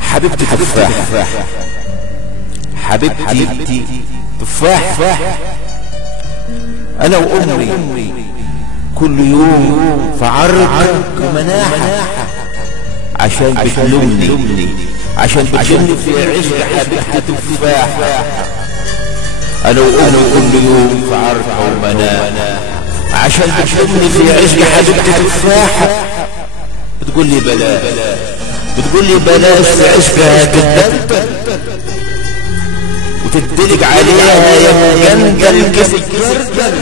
حبيبتي تفاح، حبيبتي تفاح. انا وامي كل يوم في عرق ومناحة عشان بتلومني، عشان بتلومني في عشق حبيبتي تفاح. انا وامي كل يوم في عرق ومناحة عشان بتلومني في عشق حبيبتي تفاح. بتقول لي بلاش، بتقول لي بلاش في عشقها تتدلدل وتدلق عليها يا مجندل كيف الجردل.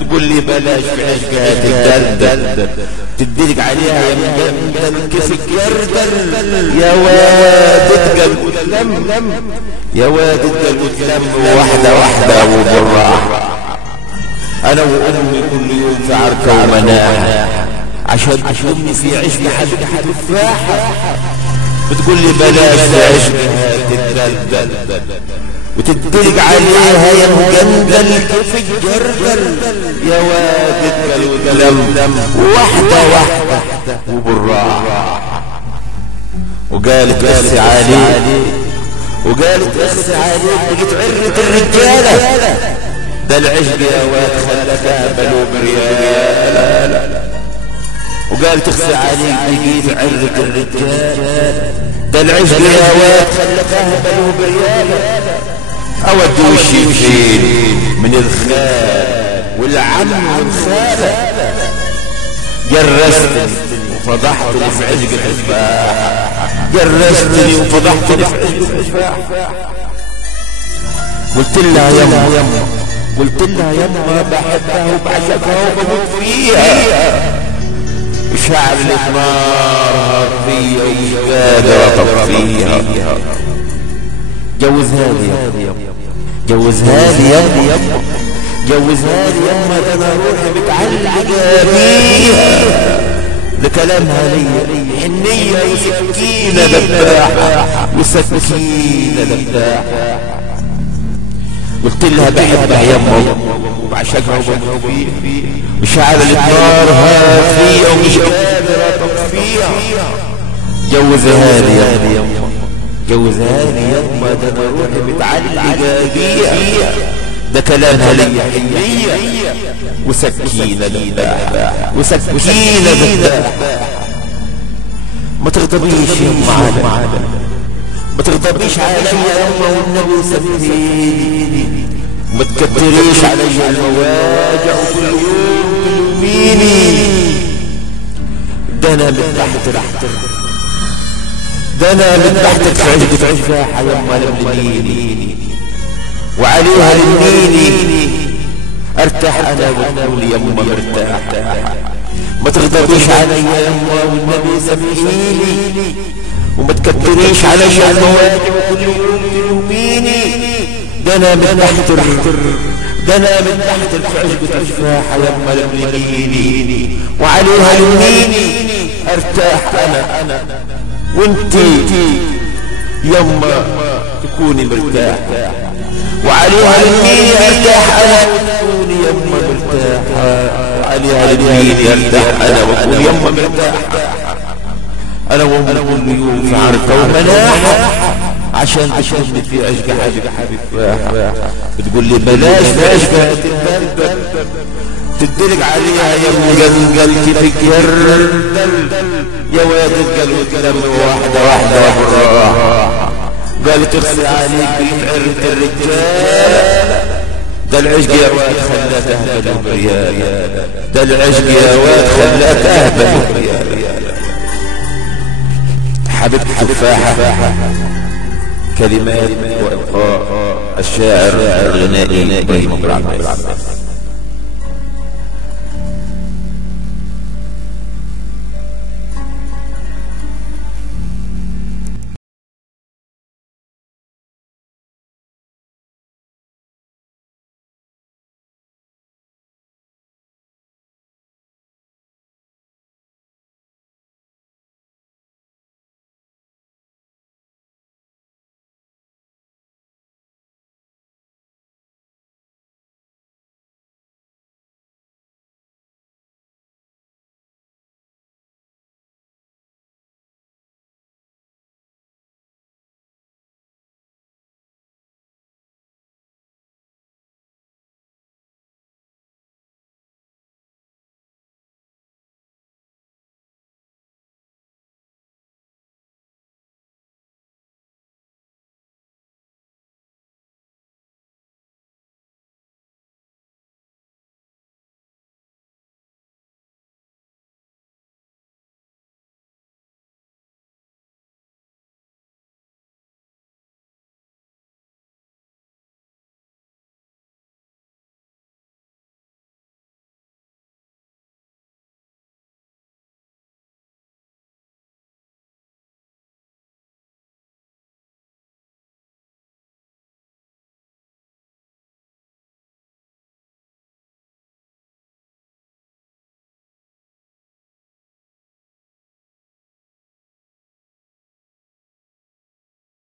بتقول لي بلاش في عشقها تتدلدل تدلق عليها يا مجندل كيف الجردل. يا واد اتقل وتلم، يا واد اتقل وتلم واحدة واحدة وبالراحة. انا وامي كل يوم في عركة ومناحة عشان تشوفني في عشق حبيبتي تفاحة. بتقول لي بلاش في عشقها تتدلدل وتدلق عليها يا مجندل كيف الجردل. يا واد اتقل وتلم واحدة واحدة وبالراحة. وقالت اخسي عليك، وقالت اخسي عليك بقيت عرة الرجالة. ده العشق يا واد خلتها بلوب ريالة. وقال تخسى عليك بقيت عرة الرجال. ده العشق يا واد خلتها بلوب ريالة. اود وشي فين من الخال والعم والخالة. جرستني وفضحتني في عشق التفاح، جرستني وفضحتني في عشق التفاح. قلت لها يما، قلت لها يما بحبها وبعشقها وبموت فيها. وشعر الإثمار فيها ومش قادر أطفيها. جوزها لي يما، جوزها لي يما، جوزها لي يما. ده أنا روحي متعلقة بيها. لكلامها ليا حنية وسكينة دباحة، وسكينة دباحة. قلت لها بحبها يما وبعشقها وبموت فيها. مشاعر النار فيها ومش قادر اطفيها. جوزها لي يما، جوزها لي يما. ده انا روحي متعلقة بيها. ده كلامها ليا حنية وسكينة دباحة، وسكينة دباحة. ما تغضبيش يما علي، ما تغضبيش علي يما والنبي سفيني. ما تكتريش علي المواجع وكل يوم تلوميني. ده انا من تحت، ده انا من تحتك في عشقة تفاحة يما لمليني وعليها لميني. ارتاح انا وتقول يما مرتاح. ما تغضبيش علي يما والنبي سامحيني. وما تكتريش علي المواجع وكل يوم تلوميني. ده انا من تحت، ده انا من تحت في عشقة تفاحة يما لمليني وعليها لميني. ارتاح انا وانتي يما تكوني مرتاحة وعليها لميني. ارتاح انا وتكوني يما مرتاحة وعليها لميني. ارتاح انا واكون يما مرتاحة. انا وامي كل يوم في عركة ومناحة عشان تشوفني في عشق حبيبتي. بتقول لي بلاش في عشقها تتدلدل تدلق عليها يا مجندل كيف الجردل. يا واد اتقل وتلم واحدة واحدة بالراحة. قالت اغسي عليك بقيت عرة الرجال. ده العشق يا واد خلاتها بلوب ريالة. ده العشق يا واد خلاتها بلوب ريالة. حبيبتي تفاحة. كلمات وإلقاء الشاعر الغنائي إبراهيم عبد العزيز.